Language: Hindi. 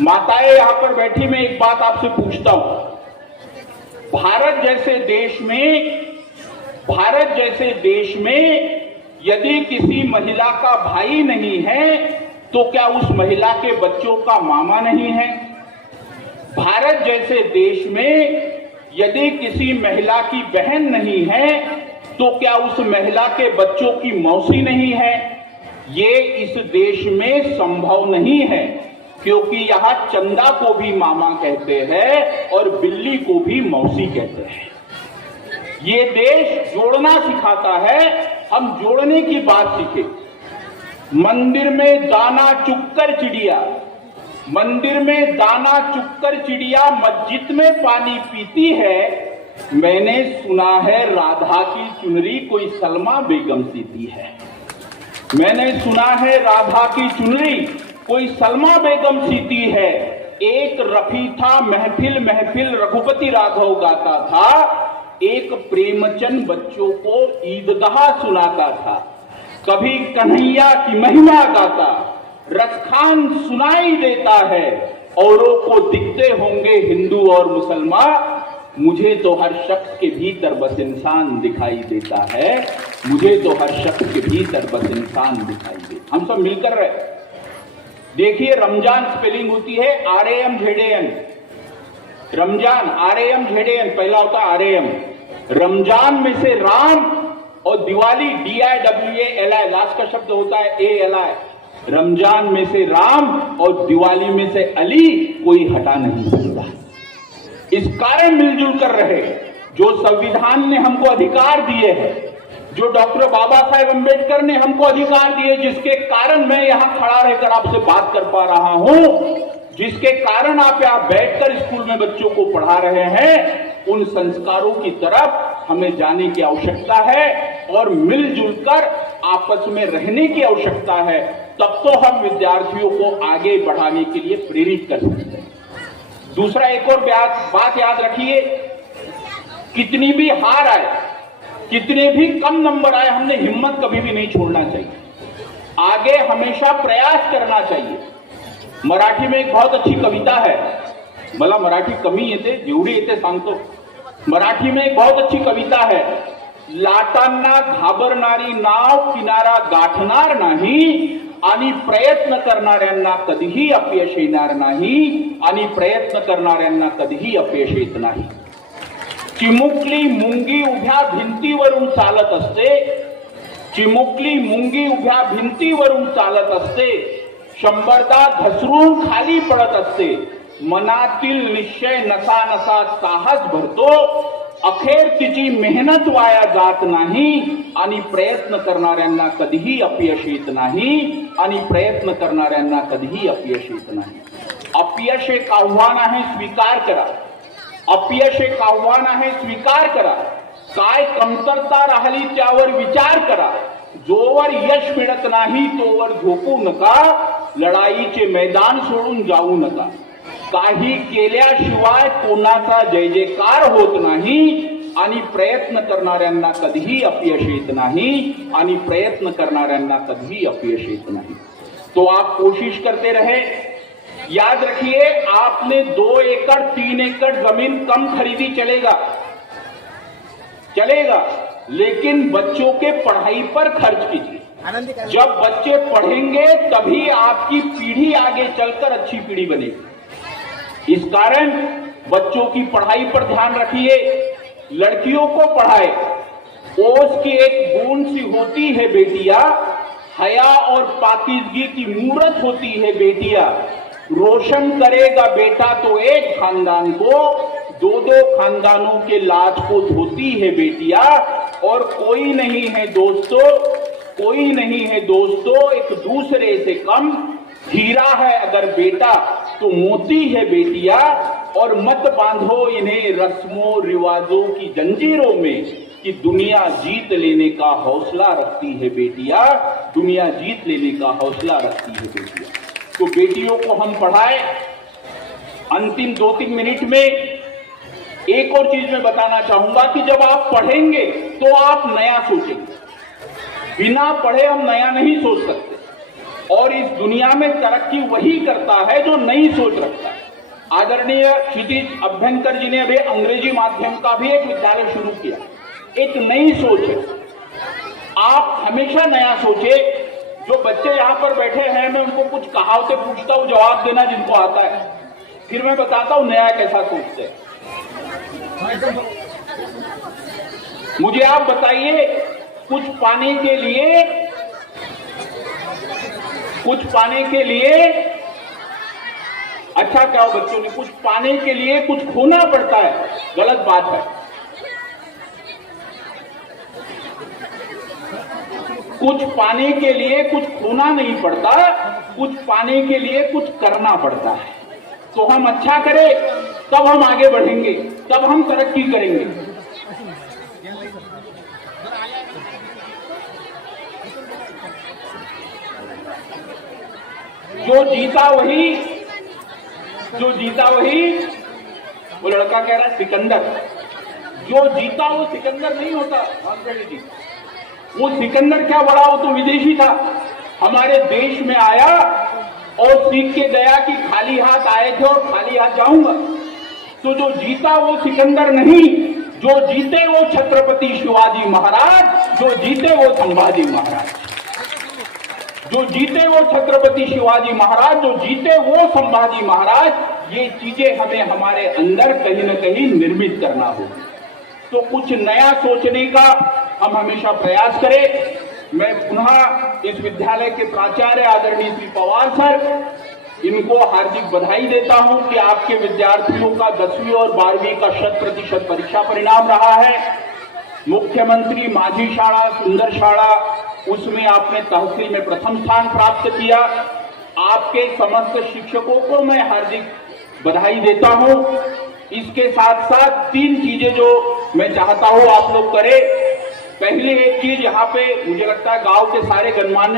माताएं यहां पर बैठी, मैं एक बात आपसे पूछता हूं, भारत जैसे देश में यदि किसी महिला का भाई नहीं है तो क्या उस महिला के बच्चों का मामा नहीं है? भारत जैसे देश में यदि किसी महिला की बहन नहीं है तो क्या उस महिला के बच्चों की मौसी नहीं है? ये इस देश में संभव नहीं है, क्योंकि यहां चंदा को भी मामा कहते हैं और बिल्ली को भी मौसी कहते हैं। ये देश जोड़ना सिखाता है, हम जोड़ने की बात सीखे। मंदिर में दाना चुगकर चिड़िया मस्जिद में पानी पीती है। मैंने सुना है राधा की चुनरी कोई सलमा बेगम सीती है। मैंने सुना है राधा की चुनरी कोई सलमा बेगम सीती है। एक रफी था महफिल रघुपति राघव गाता था। एक प्रेमचंद बच्चों को ईदगाह सुनाता था। कभी कन्हैया की महिमा गाता, रसखान सुनाई देता है। औरों को दिखते होंगे हिंदू और मुसलमान, मुझे तो हर शख्स के भीतर बस इंसान दिखाई देता है। मुझे तो हर शख्स के भीतर बस इंसान दिखाई देता। हम सब मिलकर रहे। देखिए, रमजान स्पेलिंग होती है RAMZAN। रमजान RAMZAN, पहला होता RAM। रमजान में से राम और दिवाली DIWALI, लास्ट का शब्द होता है ALI। रमजान में से राम और दिवाली में से अली कोई हटा नहीं सकता। इस कारण मिलजुल कर रहे। जो संविधान ने हमको अधिकार दिए हैं, जो डॉक्टर बाबा साहेब अम्बेडकर ने हमको अधिकार दिए, जिसके कारण मैं यहां खड़ा रहकर आपसे बात कर पा रहा हूं, जिसके कारण आप यहां बैठकर स्कूल में बच्चों को पढ़ा रहे हैं, उन संस्कारों की तरफ हमें जाने की आवश्यकता है और मिलजुल कर आपस में रहने की आवश्यकता है। तब तो हम विद्यार्थियों को आगे बढ़ाने के लिए प्रेरित कर सकते हैं। दूसरा, एक और बात याद रखिए, कितनी भी हार आए, कितने भी कम नंबर आए, हमने हिम्मत कभी भी नहीं छोड़ना चाहिए। आगे हमेशा प्रयास करना चाहिए। मराठी में एक बहुत अच्छी कविता है, मला मराठी कमी येते, जेवढी येते सांगतो। मराठी में एक बहुत अच्छी कविता है, लाटांना घाबरणारी नाव किनारा गाठणार नाही आणि प्रयत्न करणाऱ्यांना कधीही अपयश येणार नाही, आणि प्रयत्न करणाऱ्यांना कधीही अपयश येत नाही। चिमुकली मुंगी उभ्या भिंतीवरून चालत असते, चिमुकली मुंगी उभ्या भिंतीवरून चालत असते, शंभरदा घसरून खाली पडत असते, मनातील निश्चय नसा नसात साहस भरतो, अखेर तिची मेहनत वाया जात नाही, आणि प्रयत्न करणाऱ्यांना कधीही अपयश येत नाही, आणि प्रयत्न करणाऱ्यांना कधीही अपयश येत नाही। अपयश एक आव्हान आहे, स्वीकार करा। अपयश एक आव्हान आहे, स्वीकार करा। काय कमतरता राहिली त्यावर विचार करा। जोवर यश मिळत नाही तोवर झोपू नका, लढाईचे मैदान सोडून जाऊ नका। काही केल्याशिवाय कोणाचा जय जयकार होत नाही, आणि प्रयत्न करणाऱ्यांना कधीही अपयश येत नाही, आणि प्रयत्न करणाऱ्यांना कधीही अपयश येत नहीं। तो आप कोशिश करते रहे। याद रखिए, आपने 2 एकड़ 3 एकड़ जमीन कम खरीदी चलेगा, लेकिन बच्चों के पढ़ाई पर खर्च कीजिए। जब बच्चे पढ़ेंगे तभी आपकी पीढ़ी आगे चलकर अच्छी पीढ़ी बनेगी। इस कारण बच्चों की पढ़ाई पर ध्यान रखिए। लड़कियों को पढ़ाए। ओस की एक बूंद सी होती है बेटिया, हया और पाकीज़गी की मूरत होती है बेटिया। रोशन करेगा बेटा तो एक खानदान को, 2-2 खानदानों के लाज को धोती है बेटिया। और कोई नहीं है दोस्तों एक दूसरे से कम, हीरा है अगर बेटा तो मोती है बेटिया। और मत बांधो इन्हें रस्मों रिवाजों की जंजीरों में, कि दुनिया जीत लेने का हौसला रखती है बेटिया, दुनिया जीत लेने का हौसला रखती है बेटिया। तो बेटियों को हम पढ़ाएं। अंतिम 2-3 मिनट में एक और चीज मैं बताना चाहूंगा कि जब आप पढ़ेंगे तो आप नया सोचेंगे। बिना पढ़े हम नया नहीं सोच सकते। और इस दुनिया में तरक्की वही करता है जो नई सोच रखता है। आदरणीय क्षितिज अभ्यंकर जी ने अभी अंग्रेजी माध्यम का भी एक विद्यालय शुरू किया। एक नई सोच है, आप हमेशा नया सोचे। जो बच्चे यहां पर बैठे हैं, मैं उनको कुछ कहावतें पूछता हूं, जवाब देना जिनको आता है, फिर मैं बताता हूं नया कैसा सोचते हैं। मुझे आप बताइए, कुछ पाने के लिए अच्छा क्या हो बच्चों ने, कुछ पाने के लिए कुछ खोना पड़ता है, गलत बात है। कुछ पाने के लिए कुछ खोना नहीं पड़ता, कुछ पाने के लिए कुछ करना पड़ता है। तो हम अच्छा करें तब हम आगे बढ़ेंगे, तब हम तरक्की करेंगे। जो जीता वही वो लड़का कह रहा है सिकंदर। जो जीता वो सिकंदर नहीं होता जी। वो सिकंदर क्या बड़ा, वो तो विदेशी था, हमारे देश में आया और सीख के गया कि खाली हाथ आए थे और खाली हाथ जाऊंगा। तो जो जीता वो सिकंदर नहीं, जो जीते वो छत्रपति शिवाजी महाराज, जो जीते वो संभाजी महाराज, जो जीते वो छत्रपति शिवाजी महाराज, जो जीते वो संभाजी महाराज। ये चीजें हमें हमारे अंदर कहीं न कहीं निर्मित करना होगा। तो कुछ नया सोचने का हम हमेशा प्रयास करें। मैं पुनः इस विद्यालय के प्राचार्य आदरणीय श्री पवार सर, इनको हार्दिक बधाई देता हूं कि आपके विद्यार्थियों का 10वीं और 12वीं का 100% परीक्षा परिणाम रहा है। मुख्यमंत्री माझी शाला, सुंदर शाला, उसमें आपने तहसील में प्रथम स्थान प्राप्त किया। आपके समस्त शिक्षकों को मैं हार्दिक बधाई देता हूं। इसके साथ साथ 3 चीजें जो मैं चाहता हूं आप लोग करें। पहली एक चीज, यहाँ पे मुझे लगता है गांव के सारे गणमान्य